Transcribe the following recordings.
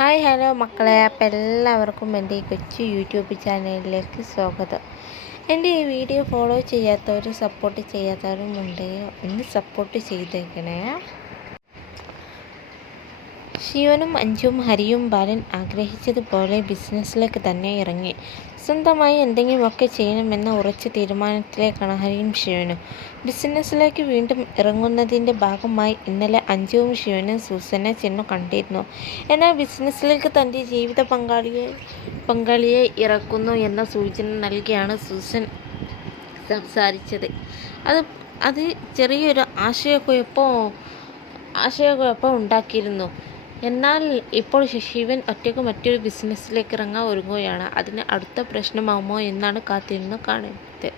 Hi hello മക്കളെ, അപ്പം എല്ലാവർക്കും എൻ്റെ ഈ കൊച്ചു യൂട്യൂബ് ചാനലിലേക്ക് സ്വാഗതം. എൻ്റെ ഈ വീഡിയോ ഫോളോ ചെയ്യാത്തവരും സപ്പോർട്ട് ചെയ്യാത്തവരും ഉണ്ടെങ്കിൽ ഒന്ന് സപ്പോർട്ട് ചെയ്തേക്കണേ. ശിവനും അഞ്ജുവും ഹരിയും ബാലൻ ആഗ്രഹിച്ചതുപോലെ ബിസിനസ്സിലേക്ക് തന്നെ ഇറങ്ങി. സ്വന്തമായി എന്തെങ്കിലുമൊക്കെ ചെയ്യണമെന്ന ഉറച്ച തീരുമാനത്തിലേക്കാണ് ഹരിയും ശിവനും. ബിസിനസ്സിലേക്ക് വീണ്ടും ഇറങ്ങുന്നതിൻ്റെ ഭാഗമായി ഇന്നലെ അഞ്ജുവും ശിവനും സൂസനെ ചെന്നു കണ്ടിരുന്നു. എന്നാൽ ബിസിനസ്സിലേക്ക് തൻ്റെ ജീവിത പങ്കാളിയെ ഇറക്കുന്നു എന്ന സൂചന നൽകിയാണ് സൂസൻ സംസാരിച്ചത്. അത് ചെറിയൊരു ആശയക്കുഴപ്പം ഉണ്ടാക്കിയിരുന്നു. എന്നാൽ ഇപ്പോൾ ശിവൻ ഒറ്റയ്ക്ക് മറ്റൊരു ബിസിനസ്സിലേക്ക് ഇറങ്ങാൻ ഒരുങ്ങുകയാണ്. അതിന് അടുത്ത പ്രശ്നമാകുമോ എന്നാണ് കാത്തിരുന്ന് കാണുന്നത്.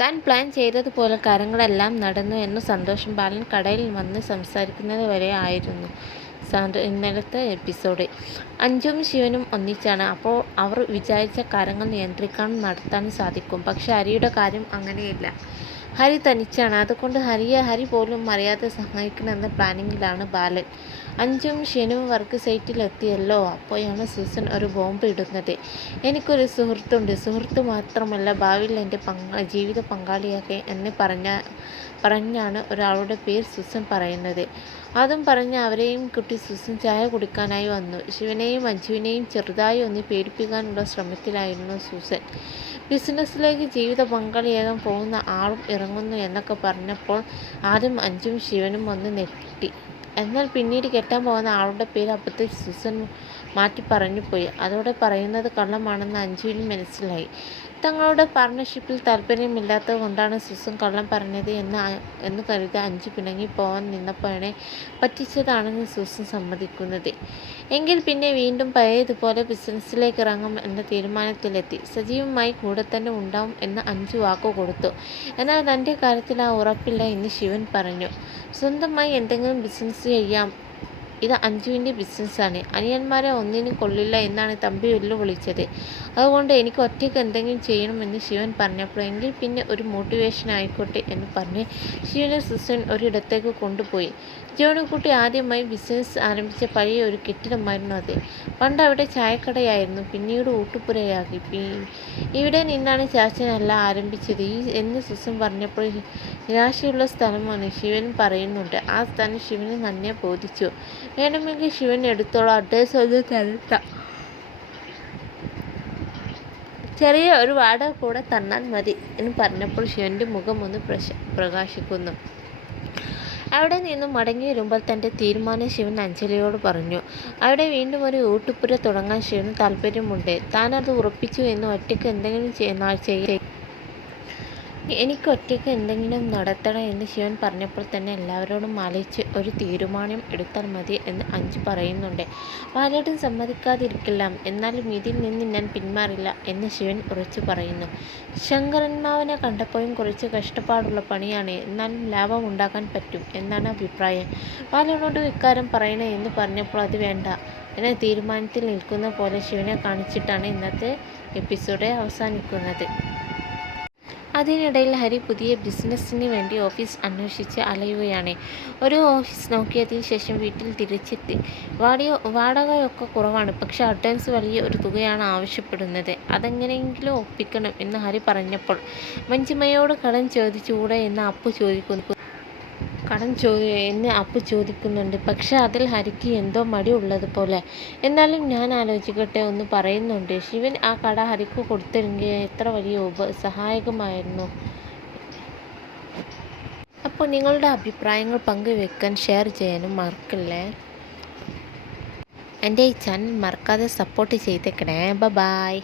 താൻ പ്ലാൻ ചെയ്തതുപോലെ കാര്യങ്ങളെല്ലാം നടന്നു എന്ന സന്തോഷം ബാലൻ കടയിൽ വന്ന് സംസാരിക്കുന്നത് വരെ ആയിരുന്നു ഇന്നലത്തെ എപ്പിസോഡ്. അഞ്ജുവും ശിവനും ഒന്നിച്ചാണ്. അപ്പോൾ അവർ വിചാരിച്ച കാര്യങ്ങൾ നിയന്ത്രിക്കാനും നടത്താനും സാധിക്കും. പക്ഷെ ഹരിയുടെ കാര്യം അങ്ങനെയില്ല. ഹരി തനിച്ചാണ്. അതുകൊണ്ട് ഹരി പോലും അറിയാതെ സഹായിക്കണമെന്ന പ്ലാനിങ്ങിലാണ് ബാലൻ. അഞ്ജുവും ശിവനും വർക്ക് സൈറ്റിലെത്തിയല്ലോ. അപ്പോഴാണ് സൂസൻ ഒരു ബോംബ് ഇടുന്നത്. എനിക്കൊരു സുഹൃത്ത് മാത്രമല്ല, ഭാവിയിൽ എൻ്റെ ജീവിത പങ്കാളിയാകെ എന്ന് പറഞ്ഞാണ് ഒരാളുടെ പേര് സൂസൻ പറയുന്നത്. അതും പറഞ്ഞ് അവരെയും കുട്ടി സൂസൻ ചായ കുടിക്കാനായി വന്നു. ശിവനെയും അഞ്ജുവിനെയും ചെറുതായി ഒന്ന് പേടിപ്പിക്കാനുള്ള ശ്രമത്തിലായിരുന്നു സൂസൻ. ബിസിനസ്സിലേക്ക് ജീവിത പങ്കാളിയാകാൻ പോകുന്ന ആളും ഇറങ്ങുന്നു എന്നൊക്കെ പറഞ്ഞപ്പോൾ ആദ്യം അഞ്ജുവും ശിവനും ഒന്ന് നെട്ടി. എന്നാൽ പിന്നീട് കെട്ടാൻ പോകുന്ന ആളുടെ പേര് അപ്പോഴത്തേക്ക് സൂസൻ മാറ്റി പറഞ്ഞുപോയി. അതോടെ പറയുന്നത് കള്ളമാണെന്ന് അഞ്ജുവിന് മനസ്സിലായി. തങ്ങളുടെ പാർട്ണർഷിപ്പിൽ താല്പര്യമില്ലാത്തത് കൊണ്ടാണ് സൂസൻ കള്ളം പറഞ്ഞത് എന്ന് കരുതി അഞ്ജു പിണങ്ങി പോകാൻ നിന്നപ്പോഴാണ് പറ്റിച്ചതാണെന്ന് സൂസൻ സമ്മതിക്കുന്നത്. എങ്കിൽ പിന്നെ വീണ്ടും പഴയതുപോലെ ബിസിനസ്സിലേക്ക് ഇറങ്ങും എന്ന തീരുമാനത്തിലെത്തി. സജീവമായി കൂടെ തന്നെ ഉണ്ടാവും എന്ന് അഞ്ജു വാക്കു കൊടുത്തു. എന്നാൽ തൻ്റെ കാര്യത്തിൽ ആ ഉറപ്പില്ല എന്ന് ശിവൻ പറഞ്ഞു. സ്വന്തമായി എന്തെങ്കിലും ബിസിനസ് ചെയ്യാം, ഇത് അഞ്ജുവിൻ്റെ ബിസിനസ്സാണ്. അനിയന്മാരെ ഒന്നിനും കൊള്ളില്ല എന്നാണ് തമ്പി വെല്ലുവിളിച്ചത്. അതുകൊണ്ട് എനിക്ക് ഒറ്റയ്ക്ക് എന്തെങ്കിലും ചെയ്യണമെന്ന് ശിവൻ പറഞ്ഞപ്പോൾ എങ്കിൽ പിന്നെ ഒരു മോട്ടിവേഷൻ ആയിക്കോട്ടെ എന്ന് പറഞ്ഞ് ശിവനെ സൂസൻ ഒരിടത്തേക്ക് കൊണ്ടുപോയി. ജോണിക്കുട്ടി ആദ്യമായി ബിസിനസ് ആരംഭിച്ച പഴയ ഒരു കെട്ടിടമായിരുന്നു അത്. പണ്ട് അവിടെ ചായക്കടയായിരുന്നു, പിന്നീട് ഊട്ടുപുരയാക്കി. ഇവിടെ നിന്നാണ് ചാച്ചനെല്ലാം ആരംഭിച്ചത് എന്ന് സൂസൻ പറഞ്ഞപ്പോൾ നിരാശയുള്ള സ്ഥലമാണ് ശിവൻ പറയുന്നുണ്ട്. ആ സ്ഥലം ശിവന് തന്നെ ബോധിച്ചു. വേണമെങ്കിൽ ശിവൻ എടുത്തോളാം, അഡ്രസ് ഒന്ന് തരട്ടാം, ചെറിയ ഒരു വാടക കൂടെ തന്നാൽ മതി എന്ന് പറഞ്ഞപ്പോൾ ശിവൻ്റെ മുഖം ഒന്ന് പ്രകാശിക്കുന്നു. അവിടെ നിന്നും മടങ്ങി വരുമ്പോൾ തൻ്റെ തീരുമാനം ശിവൻ അഞ്ജലിയോട് പറഞ്ഞു. അവിടെ വീണ്ടും ഒരു ഊട്ടുപുര തുടങ്ങാൻ ശിവന് താല്പര്യമുണ്ട്. താനത് ഉറപ്പിച്ചു എന്ന് ഒറ്റയ്ക്ക് എന്തെങ്കിലും എനിക്ക് ഒറ്റയ്ക്ക് എന്തെങ്കിലും നടത്തണം എന്ന് ശിവൻ പറഞ്ഞപ്പോൾ തന്നെ എല്ലാവരോടും ആലോചിച്ച് ഒരു തീരുമാനം എടുത്താൽ മതി എന്ന് അഞ്ജു പറയുന്നുണ്ട്. ബാലേട്ടൻ സമ്മതിക്കാതിരിക്കില്ല, എന്നാലും ഇതിൽ നിന്ന് ഞാൻ പിന്മാറില്ല എന്ന് ശിവൻ ഉറച്ചു പറയുന്നു. ശങ്കരന്മാവനെ കണ്ടപ്പോഴും കുറച്ച് കഷ്ടപ്പാടുള്ള പണിയാണ്, എന്നാലും ലാഭം ഉണ്ടാക്കാൻ പറ്റും എന്നാണ് അഭിപ്രായം. ബാലനോട് ഇക്കാര്യം പറയണേ എന്ന് പറഞ്ഞപ്പോൾ അത് വേണ്ട എന്ന തീരുമാനത്തിൽ നിൽക്കുന്ന പോലെ ശിവനെ കാണിച്ചിട്ടാണ് ഇന്നത്തെ എപ്പിസോഡ് അവസാനിക്കുന്നത്. അതിനിടയിൽ ഹരി പുതിയ ബിസിനസ്സിന് വേണ്ടി ഓഫീസ് അന്വേഷിച്ച് അലയുകയാണ്. ഒരു ഓഫീസ് നോക്കിയതിന് ശേഷം വീട്ടിൽ തിരിച്ചെത്തി. വാടകയൊക്കെ കുറവാണ്, പക്ഷേ അഡ്വാൻസ് വലിയ ഒരു തുകയാണ് ആവശ്യപ്പെടുന്നത്. അതെങ്ങനെയെങ്കിലും ഒപ്പിക്കണം എന്ന് ഹരി പറഞ്ഞപ്പോൾ മഞ്ജിമയോട് കടം ചോദിച്ചുകൂടെ എന്ന് അപ്പു ചോദിക്കുന്നുണ്ട്. പക്ഷെ അതിൽ ഹരിക്ക് എന്തോ മടി ഉള്ളതുപോലെ. എന്നാലും ഞാൻ ആലോചിക്കട്ടെ ഒന്ന് പറയുന്നുണ്ട്. ശിവൻ ആ കട ഹരിക്ക് കൊടുത്തിരുന്നെങ്കിൽ എത്ര വലിയ സഹായകമായിരുന്നു. അപ്പോൾ നിങ്ങളുടെ അഭിപ്രായങ്ങൾ പങ്കുവെക്കാൻ ഷെയർ ചെയ്യാനും മറക്കല്ലേ. എൻ്റെ ഈ ചാനൽ മറക്കാതെ സപ്പോർട്ട് ചെയ്തേക്കണേ. ബൈ.